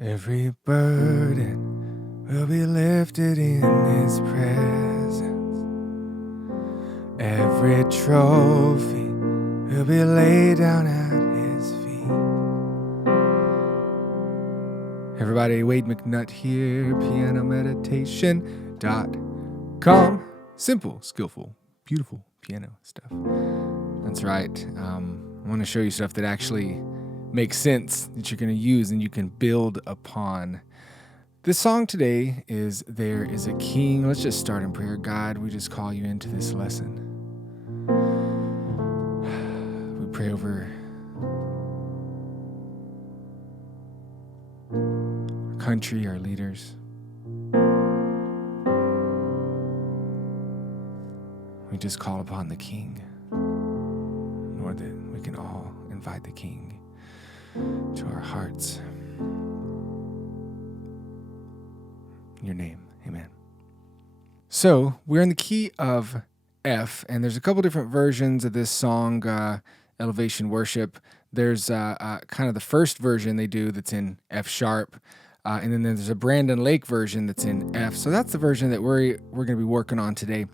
Every burden will be lifted in His presence. Every trophy will be laid down at His feet. Everybody, Wade McNutt here, pianomeditation.com. Simple, skillful, beautiful piano stuff. That's right. I want to show you stuff that actually makes sense, that you're going to use and you can build upon. This song today is There Is a King. Let's just start in prayer. God, we just call you into this lesson. We pray over our country, our leaders. We just call upon the King. Lord, that we can all invite the King to our hearts. In your name, amen. So we're in the key of F, and there's a couple different versions of this song, Elevation Worship. There's kind of the first version they do that's in F sharp, and then there's a Brandon Lake version that's in F. So that's the version that we're going to be working on today.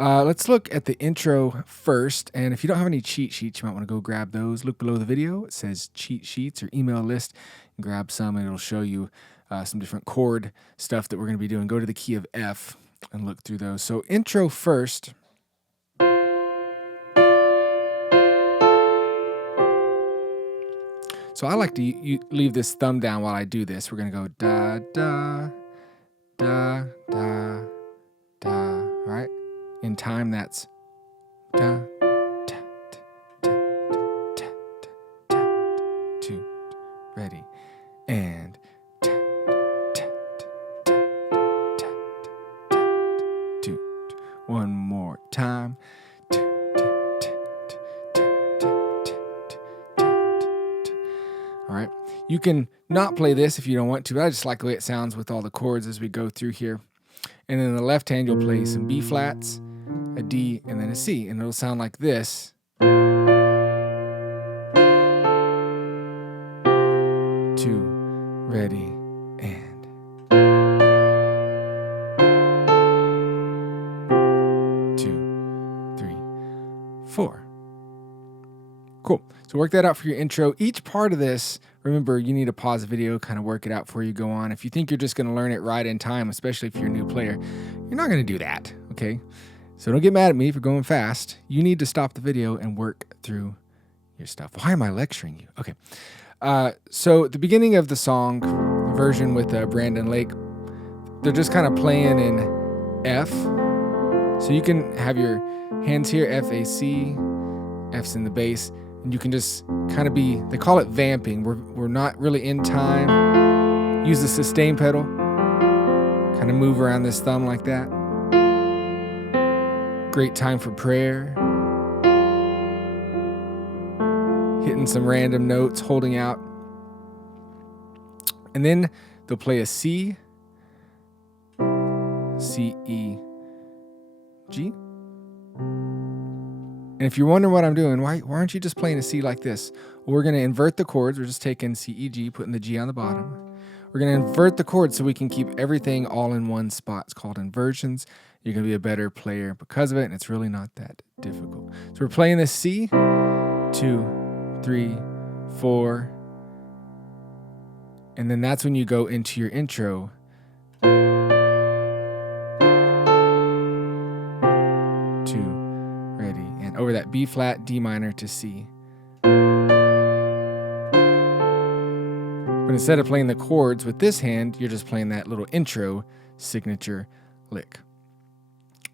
Let's look at the intro first, and if you don't have any cheat sheets, you might want to go grab those. Look below the video. It says cheat sheets or email list, and grab some, and it'll show you some different chord stuff that we're going to be doing. Go to the key of F and look through those. So intro first. So I like to leave this thumb down while I do this. We're going to go da, da, da, da, da, right? In time, that's da, da, da, da, da, da, two, ready, and da, da, da, da, da, da, two, one more time. Da, da, da, da, da, da, da, da. All right, you can not play this if you don't want to, but I just like the way it sounds with all the chords as we go through here. And then in the left hand, you'll play some B flats, a D, and then a C. And it'll sound like this. 2, ready, and. 2, 3, 4. Cool. So work that out for your intro. Each part of this, remember, you need to pause the video, kind of work it out before you go on. If you think you're just going to learn it right in time, especially if you're a new player, you're not going to do that, okay? So don't get mad at me for going fast. You need to stop the video and work through your stuff. Why am I lecturing you? Okay. So at the beginning of the song, version with Brandon Lake, they're just kind of playing in F. So you can have your hands here, F, A, C, F's in the bass. And you can just kind of be, they call it vamping. We're not really in time. Use the sustain pedal. Kind of move around this thumb like that. Great time for prayer. Hitting some random notes, holding out. And then they'll play a C, C, E, G. And if you're wondering what I'm doing, why aren't you just playing a C like this? Well, we're going to invert the chords. We're just taking C, E, G, putting the G on the bottom. We're going to invert the chords so we can keep everything all in one spot. It's called inversions. You're going to be a better player because of it, and it's really not that difficult. So we're playing this C, 2, 3, 4, and then that's when you go into your intro. Over that B flat, D minor to C. But instead of playing the chords with this hand, you're just playing that little intro signature lick.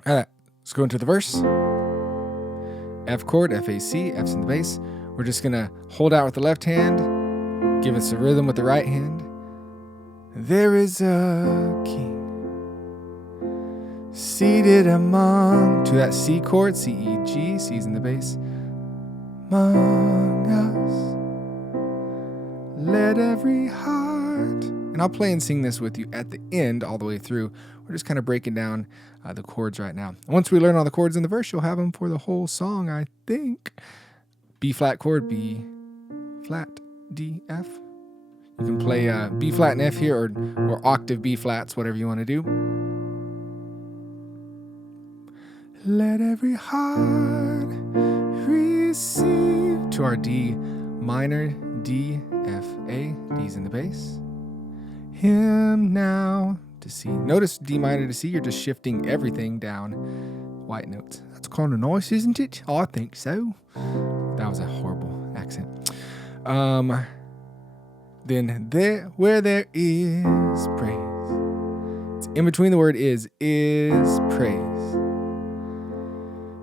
All right, let's go into the verse. F chord, F, A, C, F's in the bass. We're just gonna hold out with the left hand, give us a rhythm with the right hand. There is a king seated among, to that C chord, C, E, G, C's in the bass. Among us, let every heart. And I'll play and sing this with you at the end all the way through. We're just kind of breaking down the chords right now. Once we learn all the chords in the verse, you'll have them for the whole song, I think. B flat chord, B flat, D, F, You can play B flat and F here, or octave B flats, whatever you want to do. Let every heart receive to our D minor, D, F, A. D's in the bass. Him now to C. Notice D minor to C, you're just shifting everything down white notes. That's kind of nice, isn't it? Oh, I think so. That was a horrible accent. Then there, where there is praise. It's in between the word is praise.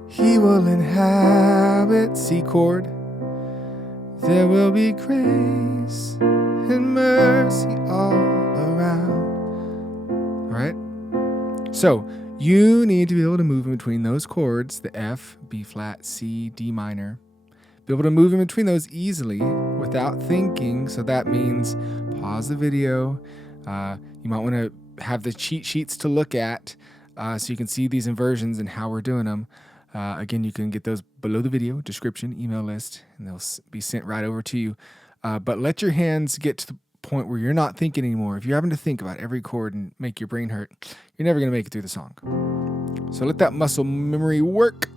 He will inhabit, C chord. There will be grace and mercy all around. All right? So you need to be able to move in between those chords, the F, B flat, C, D minor. Be able to move in between those easily without thinking. So that means pause the video. You might want to have the cheat sheets to look at so you can see these inversions and how we're doing them. Again, you can get those below the video, description, email list, and they'll be sent right over to you. But let your hands get to the point where you're not thinking anymore. If you're having to think about every chord and make your brain hurt, you're never going to make it through the song. So let that muscle memory work.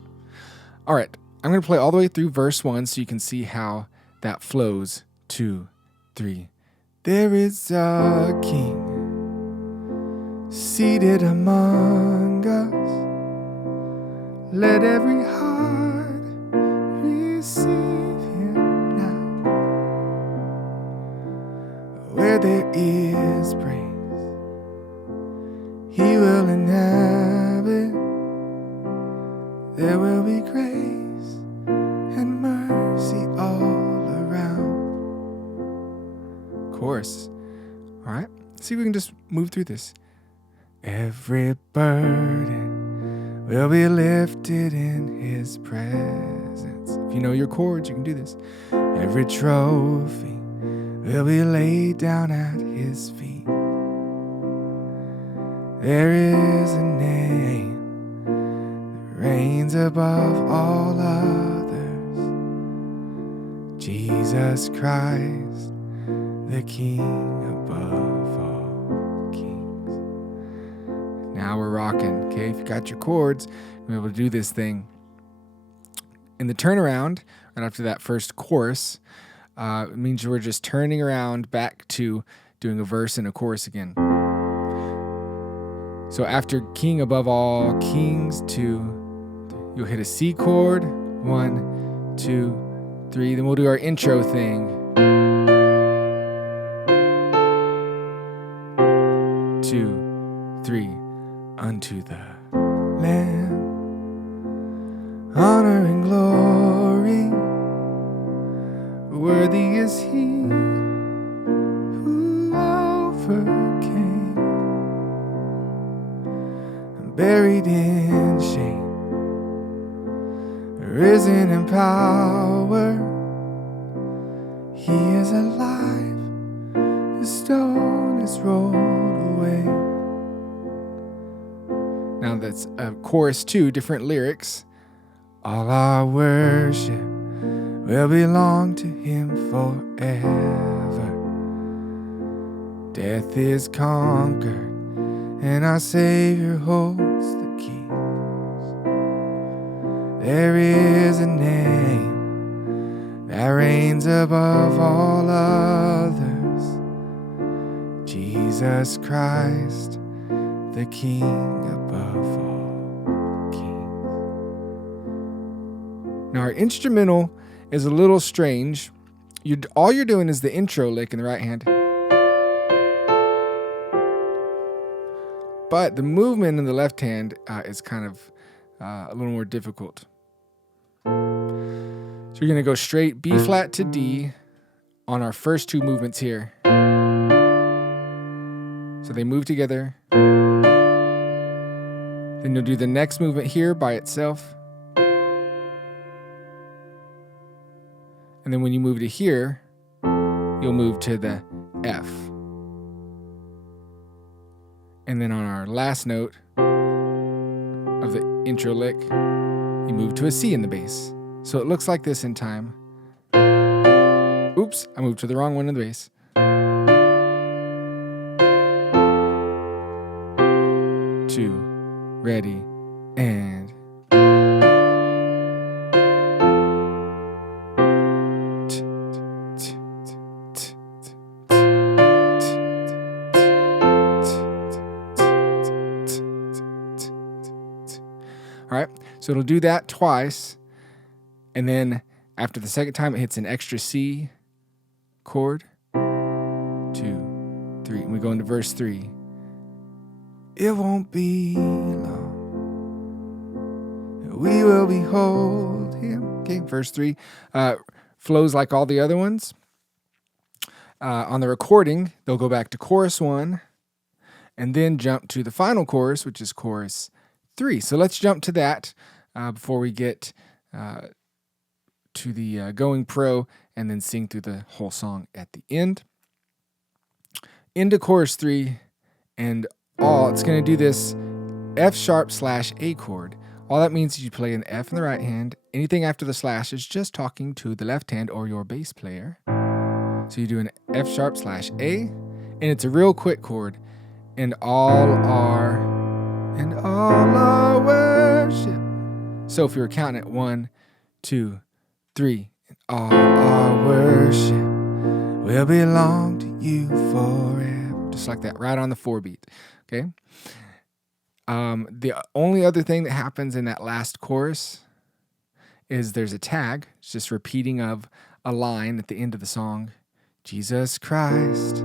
All right, I'm going to play all the way through verse 1 so you can see how that flows. 2, 3. There is a king seated among us. Let every heart receive him now. Where there is praise, he will inhabit. There will be grace and mercy all around. Chorus. All right. See if we can just move through this. Every burden will be lifted in his presence. If you know your chords, you can do this. Every trophy will be laid down at his feet. There is a name that reigns above all others. Jesus Christ, the King above all kings. Now we're rocking. Okay, if you got your chords, you're able to do this thing. In the turnaround, right after that first chorus, it means we're just turning around back to doing a verse and a chorus again. So after King above all kings, 2, you'll hit a C chord, 1, 2, 3. Then we'll do our intro thing. 2, 3. Unto the Lamb, honor and glory, worthy is he who overcame, buried in shame, risen in power, he is alive, the stone is rolled away. Now that's chorus 2, different lyrics. All our worship will belong to him forever. Death is conquered and our Savior holds the keys. There is a name that reigns above all others. Jesus Christ, the King above all kings. Now our instrumental is a little strange. All you're doing is the intro lick in the right hand. But the movement in the left hand is kind of a little more difficult. So you're going to go straight B flat to D on our first 2 movements here. So they move together. Then you'll do the next movement here by itself. And then when you move to here, you'll move to the F. And then on our last note of the intro lick, you move to a C in the bass. So it looks like this in time. Oops, I moved to the wrong one in the bass. 2, ready, and all right, so it'll do that twice, and then after the second time, it hits an extra C chord. 2, 3, and we go into verse 3. It won't be long, we will behold him. Okay, verse 3 flows like all the other ones. On the recording, they'll go back to chorus 1 and then jump to the final chorus, which is chorus 3. So let's jump to that before we get to the going pro and then sing through the whole song at the end. Into chorus 3, and it's going to do this F sharp / A chord. All that means is you play an F in the right hand. Anything after the slash is just talking to the left hand or your bass player. So you do an F sharp / A, and it's a real quick chord. And all our worship. So if you were counting it, 1, 2, 3, and all our worship will belong to you forever. Just like that, right on the 4 beat. Okay. The only other thing that happens in that last chorus is there's a tag. It's just repeating of a line at the end of the song. Jesus Christ,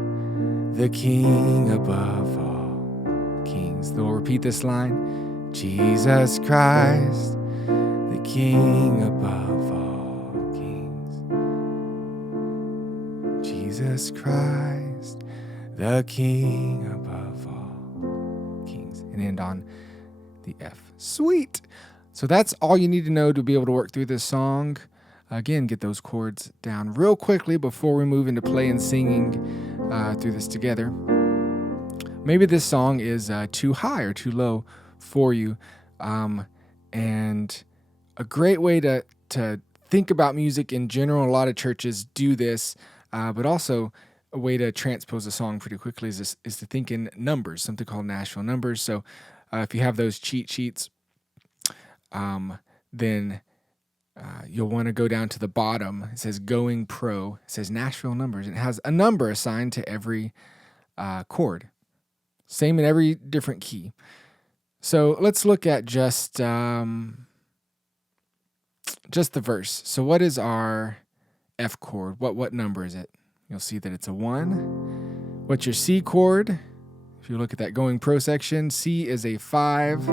the King above all kings. They'll repeat this line. Jesus Christ, the King above all kings. Jesus Christ, the King above all kings. And end on the F. Sweet. So that's all you need to know to be able to work through this song. Again, get those chords down real quickly before we move into playing and singing through this together. Maybe this song is too high or too low for you. And a great way to think about music in general, a lot of churches do this, but also a way to transpose a song pretty quickly is to think in numbers, something called Nashville numbers. So if you have those cheat sheets, then you'll want to go down to the bottom. It says Going Pro. It says Nashville numbers, and it has a number assigned to every chord. Same in every different key. So let's look at just the verse. So what is our F chord? What number is it? You'll see that it's a 1. What's your C chord? If you look at that Going Pro section, C is a 5.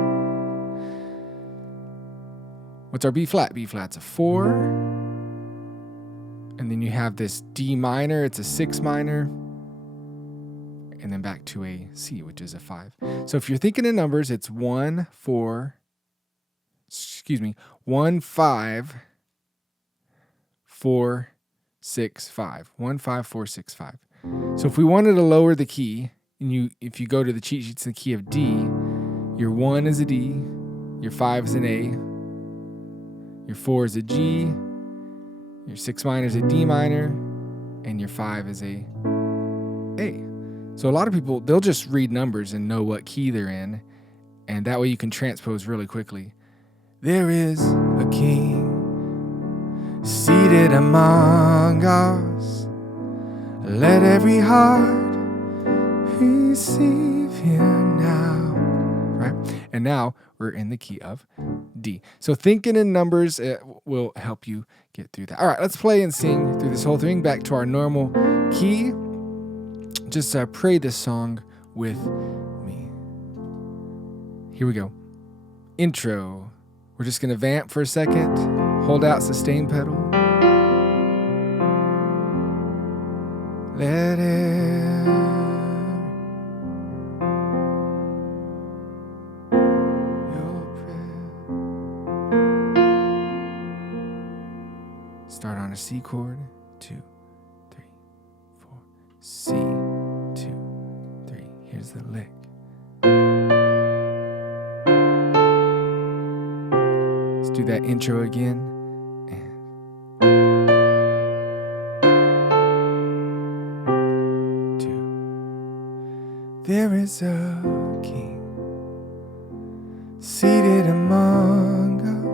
What's our B flat? B flat's a 4. And then you have this D minor, it's a 6 minor. And then back to a C, which is a 5. So if you're thinking in numbers, it's 1, 5, 4, 6, 5. 1, 5, 4, 6, 5. So if we wanted to lower the key, and if you go to the cheat sheets in the key of D, your 1 is a D, your 5 is an A, your 4 is a G, your 6 minor is a D minor, and your 5 is a A. So a lot of people, they'll just read numbers and know what key they're in, and that way you can transpose really quickly. There is a king seated among us. Let every heart receive him now. Right? And now we're in the key of D. So thinking in numbers will help you get through that. All right, let's play and sing through this whole thing back to our normal key. Just pray this song with me. Here we go. Intro. We're just going to vamp for a second. Hold out sustain pedal. Let start on a C chord, 2, 3, 4, C, 2, 3. Here's the lick. Let's do that intro again. And 2. There is a king seated among us.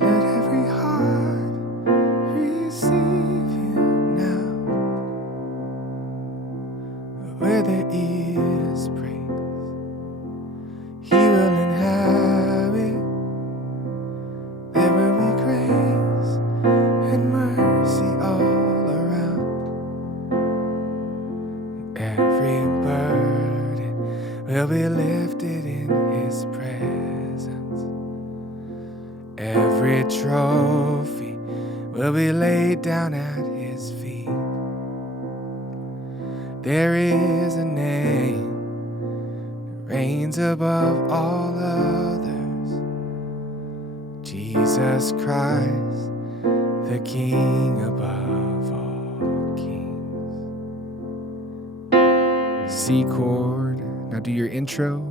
Let every heart receive him now. Where there is praise, he will inhabit. There will be grace and mercy all around. Every burden will be lifted in his presence. Every trophy will be laid down at his feet. There is a name that reigns above all others, Jesus Christ, the King above all kings. C chord. Now do your intro.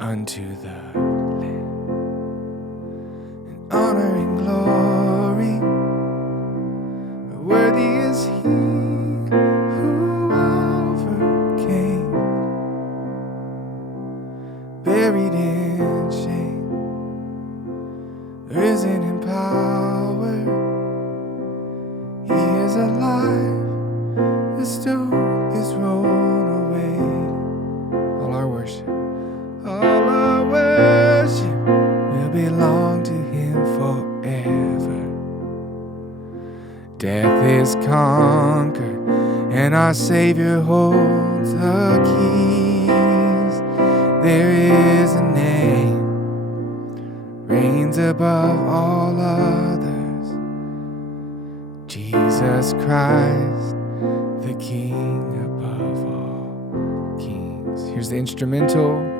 Unto the Lamb, and honor and glory, worthy is he who overcame, buried in shame, risen in power, he is alive, the stone is rolled away. All our worship, all our worship will belong to him forever. Death is conquered, and our Savior holds the keys. There is a name, reigns above all others, Jesus Christ, the King above all kings. Here's the instrumental.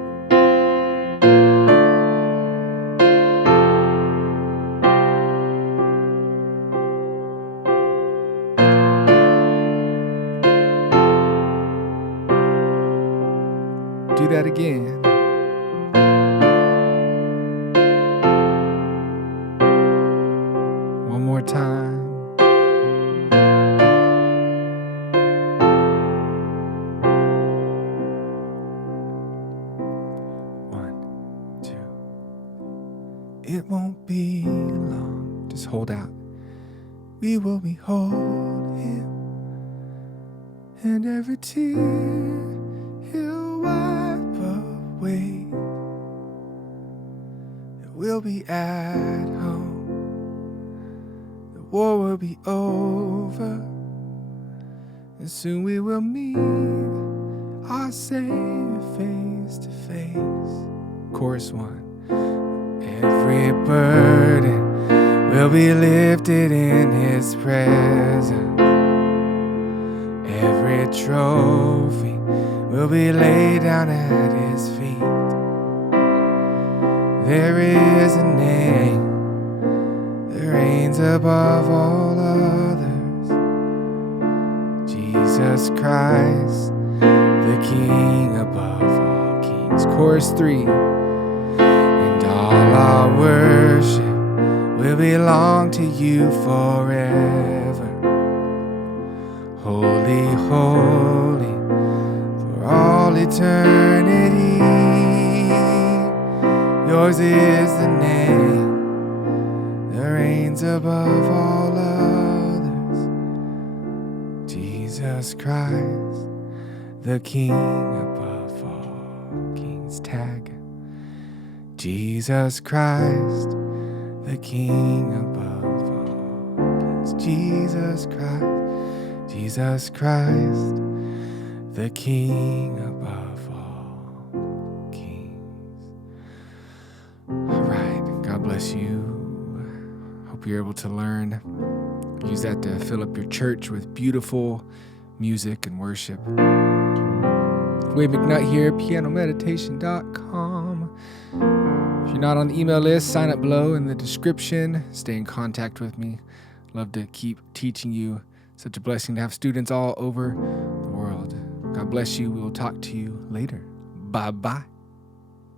Do that again. One more time. One, two. It won't be long. Just hold out. We will behold him, and every tear he'll wipe away. We'll be at home. The war will be over, and soon we will meet our Savior face to face. Chorus 1. Every burden will be lifted in his presence. Every trophy will be laid down at his feet. There is a name that reigns above all others, Jesus Christ, the King above all kings. Chorus 3. And all our worship will belong to you forever. Holy, holy, for all eternity, yours is the name that reigns above all others, Jesus Christ, the King above all kings. Tag. Jesus Christ, the King above all kings. Jesus Christ, Jesus Christ, the King above all kings. All right, God bless you. Hope you're able to learn. Use that to fill up your church with beautiful music and worship. McNutt here, pianomeditation.com. If you're not on the email list, sign up below in the description. Stay in contact with me. Love to keep teaching you. Such a blessing to have students all over the world. God bless you. We will talk to you later. Bye-bye.